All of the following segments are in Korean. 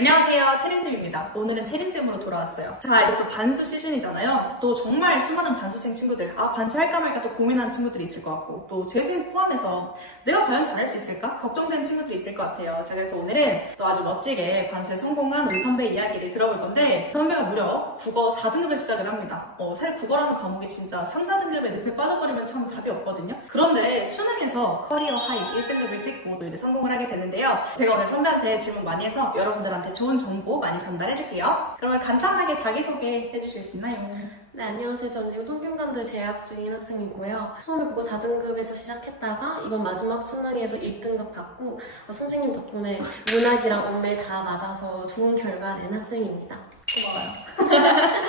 안녕하세요, 채린쌤입니다. 오늘은 채린쌤으로 돌아왔어요. 자, 이제 또 반수 시즌이잖아요. 또 정말 수많은 반수생 친구들, 반수할까 말까 또 고민하는 친구들이 있을 것 같고, 또 재수생 포함해서 내가 과연 잘할 수 있을까? 걱정되는 친구들이 있을 것 같아요. 자, 그래서 오늘은 또 아주 멋지게 반수에 성공한 우리 선배 이야기를 들어볼 건데, 선배가 무려 국어 4등급을 시작을 합니다. 사실 국어라는 과목이 진짜 3, 4등급에 늪에 빠져버리면 참 답이 없거든요. 그런데 수능에서 커리어 하이 1등급을 찍고 또 이제 성공을 하게 되는데요. 제가 오늘 선배한테 질문 많이 해서 여러분들한테 좋은 정보 많이 전달해줄게요. 그러면 간단하게 자기소개 해주실 수 있나요? 네, 안녕하세요. 저는 지금 성균관대 재학 중인 학생이고요. 처음에 국어 4등급에서 시작했다가 이번 마지막 수능에서 1등급 받고 선생님 덕분에 문학이랑 언매 다 맞아서 좋은 결과 낸 학생입니다. 고마워요.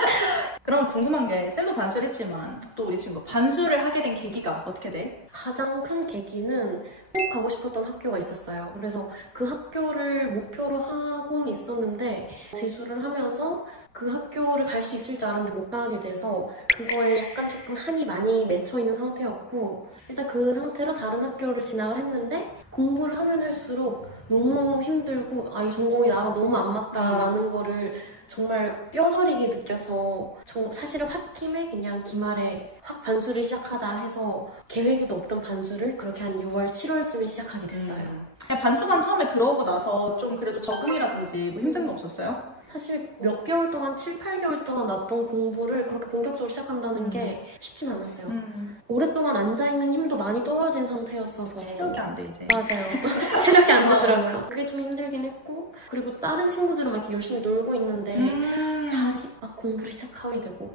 그럼 궁금한 게 쌤도 반수를 했지만 또 우리 친구 반수를 하게 된 계기가 어떻게 돼? 가장 큰 계기는 꼭 가고 싶었던 학교가 있었어요. 그래서 그 학교를 목표로 하고는 있었는데 재수를 하면서 그 학교를 갈 수 있을 줄 알았는데 못 가게 돼서 그거에 약간 조금 한이 많이 맺혀있는 상태였고, 일단 그 상태로 다른 학교를 진학을 했는데 공부를 하면 할수록 너무 힘들고 이 전공이 나랑 너무 안 맞다라는 거를 정말 뼈저리게 느껴서 사실은 홧김에 그냥 기말에 확 반수를 시작하자 해서 계획에도 없던 반수를 그렇게 한 6월, 7월쯤에 시작하게 됐어요. 그냥 반수만 처음에 들어오고 나서 좀 그래도 적응이라든지 뭐 힘든 거 없었어요? 사실 몇 개월 동안, 7, 8개월 동안 놨던 공부를 그렇게 본격적으로 시작한다는 게 쉽진 않았어요. 오랫동안 앉아있는 힘도 많이 떨어진 상태였어서 체력이 안 돼, 이제. 맞아요. 체력이 안 나더라고요. 그게 좀 힘들긴 했고, 그리고 다른 친구들은 막 이렇게 열심히 놀고 있는데 다시 막 공부를 시작하게 되고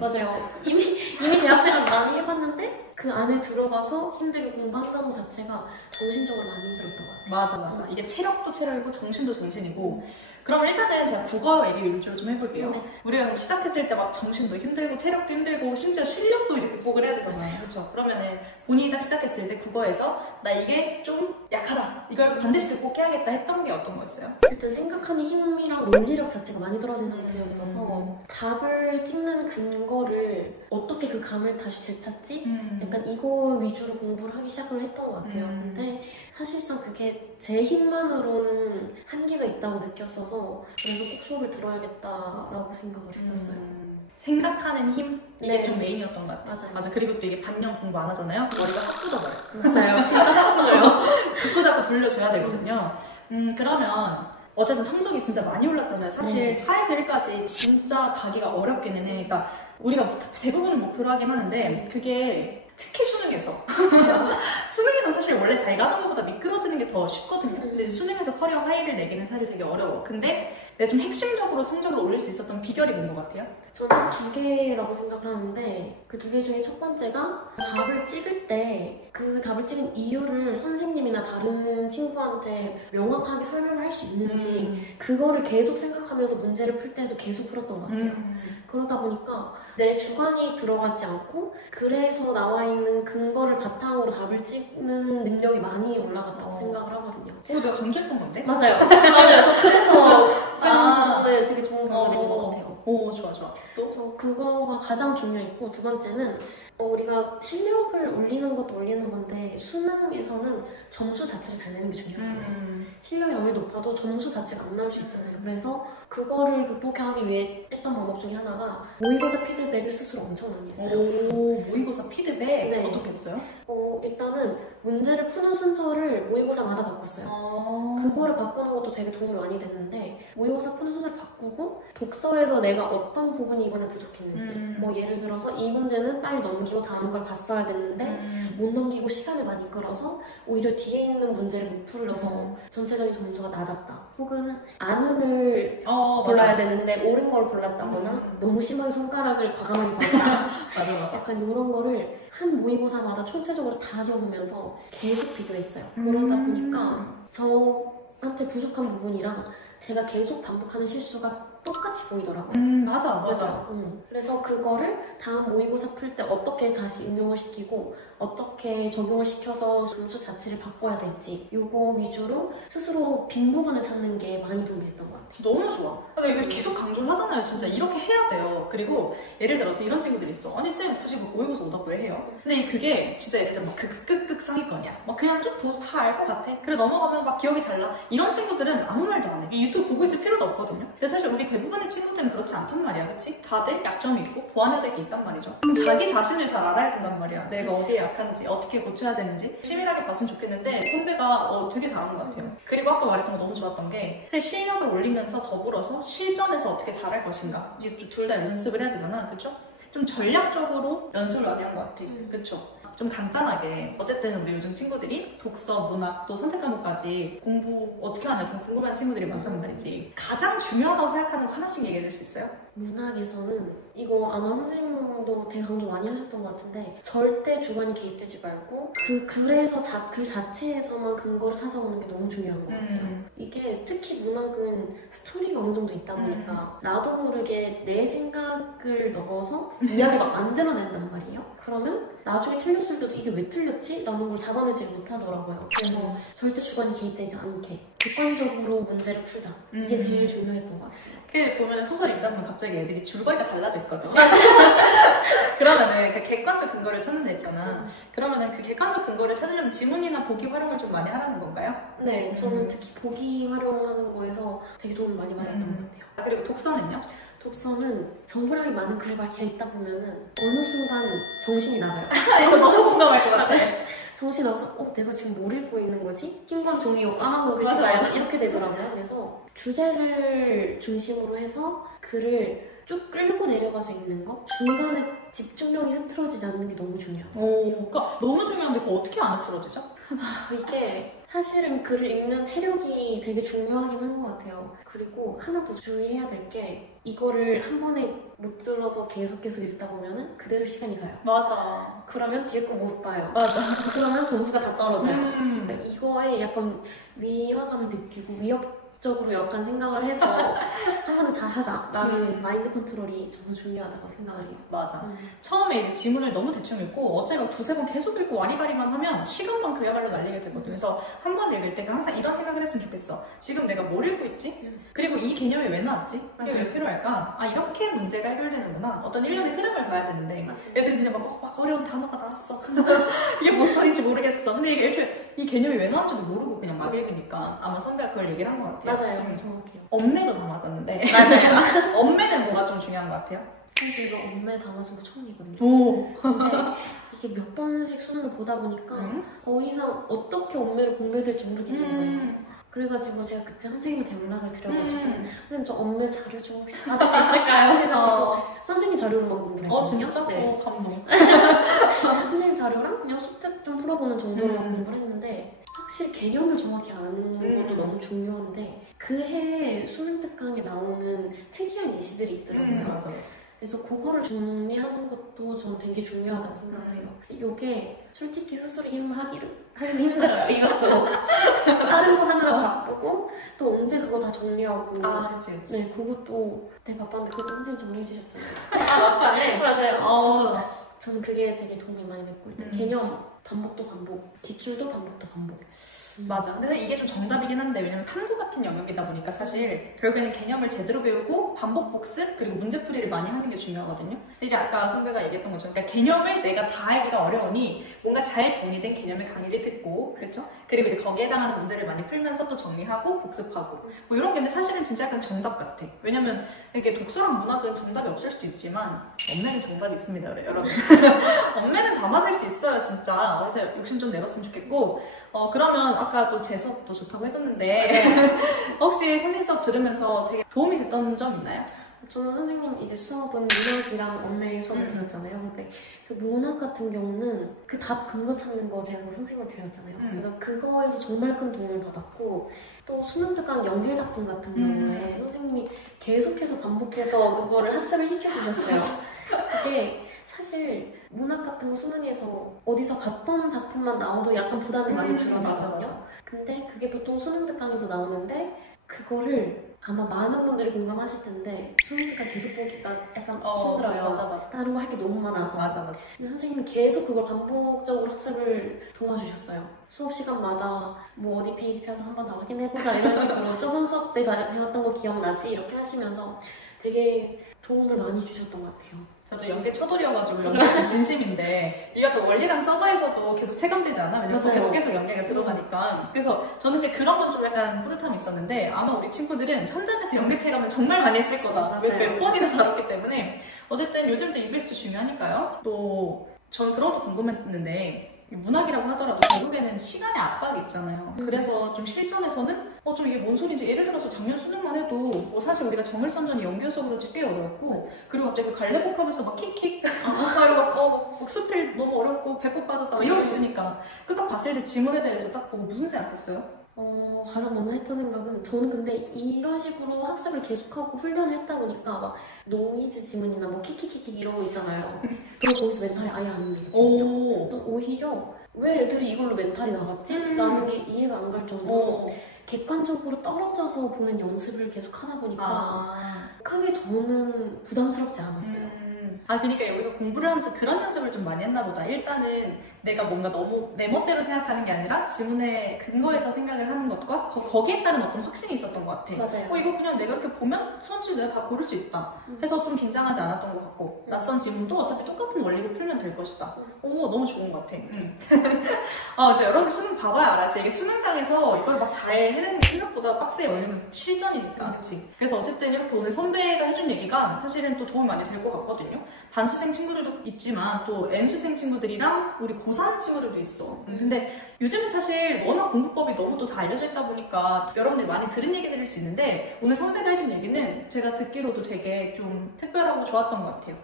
맞아요. 이미 대학생활 많이 해봤는데 그 안에 들어가서 힘들게 공부한다는 것 자체가 정신적으로 많이 힘들었던 것 같아요. 맞아. 이게 체력도 체력이고 정신도 정신이고. 그럼 일단은 제가 국어 얘기 위주로 좀 해볼게요. 네. 우리가 그럼 시작했을 때 막 정신도 힘들고 체력도 힘들고 심지어 실력도 이제 극복을 해야 되잖아요. 그렇죠? 그러면은 본인이 딱 시작했을 때 국어에서 나 이게 좀 약하다, 이걸 반드시 극복해야겠다 했던 게 어떤 거였어요? 일단 생각하는 힘이랑 논리력 자체가 많이 떨어진 상태였어서 답을 찍는 근거를 어떻게 그 감을 다시 되찾지? 약간 이거 위주로 공부를 하기 시작을 했던 것 같아요. 근데 사실상 그게 제 힘만으로는 한계가 있다고 느꼈어서 그래서 꼭 수업을 들어야겠다라고 생각을 했었어요. 생각하는 힘? 이게 네. 좀 메인이었던 것 같아요. 맞아요. 맞아. 그리고 또 이게 반년 공부 안 하잖아요? 머리가 확 굳어버려요. 맞아요. 진짜 하고요. 자꾸 돌려줘야 되거든요. 그러면 어쨌든 성적이 진짜 많이 올랐잖아요. 사실 4에서 1까지 진짜 가기가 어렵기는 해. 그러니까 우리가 대부분을 목표로 하긴 하는데 그게 특히 수능에서 수능에서는 사실 원래 잘 가던 것보다 미끄러지는 게 더 쉽거든요. 근데 수능에서 커리어 하이를 내기는 사실 되게 어려워. 근데 내가 좀 핵심적으로 성적을 올릴 수 있었던 비결이 뭔 것 같아요? 저는 2개라고 생각하는데 그 2개 중에 첫 번째가 답을 찍을 때 그 답을 찍은 이유를 선생님이나 다른 친구한테 명확하게 설명을 할 수 있는지 그거를 계속 생각하면서 문제를 풀 때도 계속 풀었던 것 같아요. 그러다 보니까 내 주관이 들어가지 않고 그래서 나와 있는 근거를 바탕으로 답을 찍는 능력이 많이 올라갔다고 생각을 하거든요. 내가 강조했던 건데? 맞아요. 저 그래서 쌤 되게 좋은 결과 낸 것 같아요. 좋아. 또? 그래서 그거가 가장 중요했고, 두 번째는 우리가 실력을 올리는 것도 올리는 건데 수능에서는 점수 자체를 잘 내는 게 중요하잖아요. 실력이 아무리 높아도 점수 자체가 안 나올 수 있잖아요. 그래서 그거를 극복하기 위해 했던 방법 중에 하나가 모의고사 피드백을 스스로 엄청 많이 했어요. 모의고사 피드백? 네. 어떻게 했어요? 일단은 문제를 푸는 순서를 모의고사마다 바꿨어요. 그거를 바꾸는 것도 되게 도움이 많이 됐는데 모의고사 푸는 순서를 바꾸고 독서에서 내가 어떤 부분이 이번에 부족했는지 뭐 예를 들어서 이 문제는 빨리 넘기고 다음 걸 봤어야 됐는데 못 넘기고 시간을 많이 끌어서 오히려 뒤에 있는 문제를 못 풀려서 전체적인 점수가 낮았다. 혹은 아는을 골라야 되는데 옳은 걸 골랐다거나 너무 심하게 손가락을 과감하게 봤다. 맞아. 약간 이런 거를 한 모의고사마다 총체적으로 다 적으면서 계속 비교했어요. 그러다 보니까 저한테 부족한 부분이랑 제가 계속 반복하는 실수가 똑같이 보이더라고요. 맞아. 그래서 그거를 다음 모의고사 풀 때 어떻게 다시 응용을 시키고 어떻게 적용을 시켜서 점수 자체를 바꿔야 될지 이거 위주로 스스로 빈 부분을 찾는 게 많이 도움이 됐던 것 같아요. 너무 좋아. 근데 이거 계속 강조를 하잖아요. 진짜 이렇게 해야 돼요. 그리고 예를 들어서 이런 친구들이 있어. 아니 쌤 굳이 그 모의고사 오답 왜 해요? 근데 그게 진짜 예를 들면 막 극 상위권이야. 막 그냥 좀 다 알 것 같아. 그래 넘어가면 막 기억이 잘 나. 이런 친구들은 아무 말도 안 해. 유튜브 보고 있을 필요도 없거든요. 근데 사실 우리 대부분의 친구들은 그렇지 않단 말이야. 그치? 다들 약점이 있고 보완해야 될 게 있단 말이죠. 그럼 자기 자신을 잘 알아야 된단 말이야. 내가 어디에 약한지 어떻게 고쳐야 되는지 치밀하게 봤으면 좋겠는데 선배가 되게 잘한 것 같아요. 그리고 아까 말했던 거 너무 좋았던 게 사실 실력을 올리면서 더불어서 실전에서 어떻게 잘할 것인가 이게 둘 다 연습을 해야 되잖아. 그쵸? 좀 전략적으로 연습을 많이 한 것 같아. 그쵸? 좀 간단하게 어쨌든 우리 요즘 친구들이 독서, 문학, 또 선택 과목까지 공부 어떻게 하냐 궁금한 친구들이 많단 말이지. 가장 중요하다고 생각하는 거 하나씩 얘기해 줄 수 있어요? 문학에서는 이거 아마 선생님도 되게 강조 많이 하셨던 것 같은데 절대 주관이 개입되지 말고 그 글에서 글 자체에서만 근거를 찾아오는 게 너무 중요한 것 같아요. 이게 특히 문학은 스토리가 어느 정도 있다 보니까 나도 모르게 내 생각을 넣어서 이야기를 막 만들어낸단 말이에요. 그러면 나중에 틀렸을 때도 이게 왜 틀렸지? 라는 걸 잡아내지 못하더라고요. 그래서 절대 주관이 개입되지 않게 객관적으로 문제를 풀자. 이게 제일 중요했던 것 같아요. 그 보면 소설 읽다 보면 갑자기 애들이 줄거리가 달라졌거든. 그러면은 그 객관적 근거를 찾는 데 있잖아. 그러면은 그 객관적 근거를 찾으려면 지문이나 보기 활용을 좀 많이 하라는 건가요? 네, 저는 특히 보기 활용하는 거에서 되게 도움을 많이 받았던 것 같아요. 그리고 독서는요? 독서는 정보량이 많은 글을 막 읽다 보면은 어느 순간 정신이 나가요. 이거 너무 공감할 것 같아. 정신이 나가서 내가 지금 뭘 읽고 있는 거지? 흰건 종이 까만 글씨 봐야지 이렇게 되더라고요. 그래서 주제를 중심으로 해서 글을 쭉 끌고 내려가서 읽는 거? 중간에 집중력이 흐트러지지 않는 게 너무 중요해요. 그러니까 너무 중요한데 그거 어떻게 안 흐트러지죠? 이게 사실은 글을 읽는 체력이 되게 중요하긴 한 것 같아요. 그리고 하나 더 주의해야 될 게 이거를 한 번에 못 들어서 계속 읽다 보면은 그대로 시간이 가요. 맞아. 그러면 뒤에 거 못 봐요. 맞아. 그러면 점수가 다 떨어져요. 이거에 약간 위화감을 느끼고 위협적으로 약간 생각을 해서 한 번에 잘하자라는 마인드 컨트롤이 정말 중요하다고 생각을 해요. 맞아. 처음에 이제 지문을 너무 대충 읽고 어차피 막 두세 번 계속 읽고 와리가리만 하면 시간만 그야말로 날리게 되거든요. 그래서 한 번 읽을 때 항상 이런 생각을 했으면 좋겠어. 지금 내가 뭘 읽고 있지? 그리고 이 개념이 왜 나왔지? 이게 왜 필요할까? 이렇게 문제가 해결되는구나. 어떤 일련의 흐름을 봐야 되는데 애들이 그냥 막 어려운 단어가 나왔어. 이게 뭔 소리인지 모르겠어. 근데 이게 애초에 이 개념이 왜 나왔지도 모르고 그냥 막 읽으니까 아마 선배가 그걸 얘기를 한 것 같아요. 맞아요. 정확해요. 엄매도 다 맞았는데 맞아요. 엄매는 뭐가 좀 중요한 것 같아요? 사실 이거 엄매 담아준 거 처음이거든요. 오. 근데 이게 몇 번씩 수능을 보다 보니까 더 이상 어떻게 엄매를 공부해야 될지 모르겠는 거예요. 그래가지고 제가 그때 선생님한테 연락을 드려가지고 선생님 저 엄매 자료 좀 혹시 받을 수 있을까요? 해가지고 선생님 자료로만 공부를 했거든요. 진짜? 네. 감동. 선생님 자료랑 그냥 숙제 좀 풀어보는 정도로만 공부를 했는데 확실히 개념을 정확히 아는 것도 너무 중요한데 그 해에 수능 특강에 나오는 특이한 예시들이 있더라고요. 맞아. 그래서 그거를 정리하는 것도 저는 되게 중요하다고 생각을 해요. 이게 솔직히 스스로 하기는 힘들어요. 이것도 다른 거 하느라 바쁘고 또 언제 그거 다 정리하고 그치. 네, 그것도 바빴는데 그거 선생님 정리해 주셨잖아요. 맞네. 맞아요. 저는 그게 되게 도움이 많이 됐고 일단 개념 반복도 반복, 기출도 반복도 반복. 맞아. 근데 이게 좀 정답이긴 한데 왜냐면 탐구 같은 영역이다 보니까 사실 결국에는 개념을 제대로 배우고 반복 복습 그리고 문제풀이를 많이 하는 게 중요하거든요. 근데 이제 아까 선배가 얘기했던 것처럼 그러니까 개념을 내가 다 알기가 어려우니 뭔가 잘 정리된 개념의 강의를 듣고 그렇죠? 그리고 이제 거기에 해당하는 문제를 많이 풀면서 또 정리하고 복습하고 뭐 이런 게 근데 사실은 진짜 약간 정답 같아. 왜냐면 이게 독서랑 문학은 정답이 없을 수도 있지만 엄매는 정답이 있습니다. 그래, 여러분. 엄매는 다 맞을 수 있어요 진짜. 그래서 욕심 좀 내봤으면 좋겠고 그러면 아까 또 제 수업도 좋다고 해줬는데 혹시 선생님 수업 들으면서 되게 도움이 됐던 점 있나요? 저는 선생님 이제 수업은 문학이랑 엄매 수업을 들었잖아요. 근데 그 문학 같은 경우는 그 답 근거 찾는 거 제가 선생님을 드렸잖아요. 그래서 그거에서 정말 큰 도움을 받았고 또 수능 특강 연계 작품 같은 경우에 선생님이 계속해서 반복해서 그거를 학습을 시켜주셨어요. 그게 사실 문학 같은 거 수능에서 어디서 봤던 작품만 나와도 약간 부담이 많이 줄어들거든요. 근데 그게 보통 수능 특강에서 나오는데 그거를 아마 많은 분들이 공감하실 텐데 수능 기간 계속 보기가 약간 힘들어요. 맞아. 다른 거 할 게 너무 많아서. 맞아. 근데 선생님은 계속 그걸 반복적으로 학습을 도와주셨어요. 수업 시간마다 뭐 어디 페이지 펴서 한 번 더 확인해보자 이런 식으로 저번 수업 때 배웠던 거 기억나지? 이렇게 하시면서 되게 도움을 많이 주셨던 것 같아요. 저도 연계 초돌이어가지고 연계 진심인데 이가 또 원리랑 서버에서도 계속 체감되지 않아? 왜냐면 거기도 계속 연계가 들어가니까. 그래서 저는 이제 그런 건 좀 약간 뿌듯함이 있었는데 아마 우리 친구들은 현장에서 연계 체감을 정말 많이 했을 거다. 몇 번이나 다뤘기 때문에 어쨌든 요즘도 EBS도 중요하니까요. 또 저는 그런 것도 궁금했는데 문학이라고 하더라도 결국에는 시간의 압박이 있잖아요. 그래서 좀 실전에서는 좀 이게 뭔 소리인지 예를 들어서 작년 수능만 해도 뭐 사실 우리가 정글선전이 연기여서 그런지 꽤 어려웠고 그리고 갑자기 그 갈래복합에서 막 킥킥 이러고 막 숲을 너무 어렵고 배꼽 빠졌다 이러고 있으니까 끝각 봤을 때 지문에 대해서 딱 보고 무슨 생각했어요? 가장 먼저 했던 생각은 저는 근데 이런 식으로 학습을 계속하고 훈련을 했다 보니까 막 노이즈 지문이나 뭐 키키키키 이런 거 있잖아요. 그리고 거기서 멘탈이 아예 안 들거든요. 오히려 왜 애들이 이걸로 멘탈이 나갔지? 라는 게 이해가 안 갈 정도로 객관적으로 떨어져서 보는 연습을 계속 하다 보니까 크게 저는 부담스럽지 않았어요. 그러니까 여기가 공부를 하면서 그런 연습을 좀 많이 했나 보다. 일단은 내가 뭔가 너무 내 멋대로 생각하는 게 아니라 지문의 근거에서 생각을 하는 것과 거기에 따른 어떤 확신이 있었던 것 같아. 맞아요. 이거 그냥 내가 이렇게 보면 선지 내가 다 고를 수 있다. 해서 좀 긴장하지 않았던 것 같고 낯선 지문도 어차피 똑같은 원리로 풀면 될 것이다. 너무 좋은 것 같아. 이제 여러분 수능 봐봐야 알았지. 이게 수능장에서 이걸 막 잘 해내는 게 생각보다 빡세게 걸리면 실전이니까. 그치? 그래서 어쨌든 이렇게 오늘 선배가 해준 얘기가 사실은 또 도움이 많이 될 것 같거든요. 반수생 친구들도 있지만 또 N수생 친구들이랑 우리 고3 친구들도 있어. 근데 요즘은 사실 워낙 공부법이 너무 또 다 알려져 있다 보니까 여러분들이 많이 들은 얘기들일 수 있는데 오늘 선배가 해준 얘기는 제가 듣기로도 되게 좀 특별하고 좋았던 것 같아요.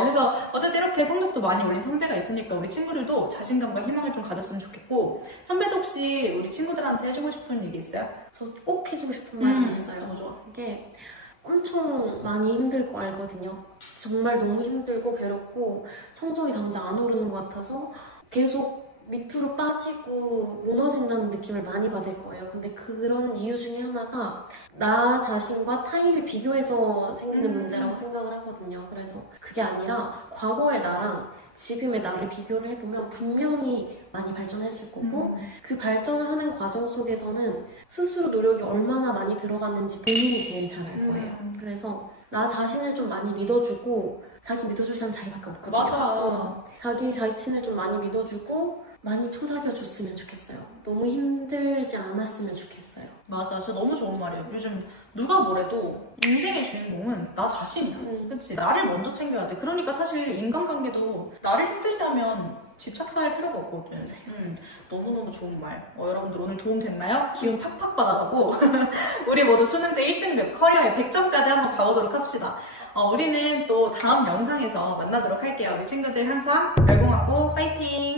그래서 어쨌든 이렇게 성적도 많이 올린 선배가 있으니까 우리 친구들도 자신감과 희망을 좀 가졌으면 좋겠고 선배도 혹시 우리 친구들한테 해주고 싶은 얘기 있어요? 저 꼭 해주고 싶은 말이 있어요. 좋아. 이게 엄청 많이 힘들 거 알거든요. 정말 너무 힘들고 괴롭고 성적이 당장 안 오르는 것 같아서 계속 밑으로 빠지고 무너진다는 느낌을 많이 받을 거예요. 근데 그런 이유 중에 하나가 나 자신과 타인을 비교해서 생기는 문제라고 생각을 하거든요. 그래서 그게 아니라 과거의 나랑 지금의 나를 비교를 해보면 분명히 많이 발전했을 거고 그 발전하는 과정 속에서는 스스로 노력이 얼마나 많이 들어갔는지 본인이 제일 잘 알 거예요. 그래서 나 자신을 좀 많이 믿어주고 자기 믿어줄 사람 자기밖에 없거든요. 맞아. 자기 자신을 좀 많이 믿어주고 많이 토닥여줬으면 좋겠어요. 너무 힘들지 않았으면 좋겠어요. 맞아. 진짜 너무 좋은 말이에요. 요즘 누가 뭐래도 인생의 주인공은 나 자신이야. 그치? 나를 먼저 챙겨야 돼. 그러니까 사실 인간관계도 나를 힘들게 하면 집착해야 할 필요가 없거든. 너무너무 좋은 말. 여러분들 오늘 도움 됐나요? 기운 팍팍 받아가고 우리 모두 수능 때 1등급 커리어의 100점까지 한번 가보도록 합시다. 우리는 또 다음 영상에서 만나도록 할게요. 우리 친구들 항상 열공하고 파이팅!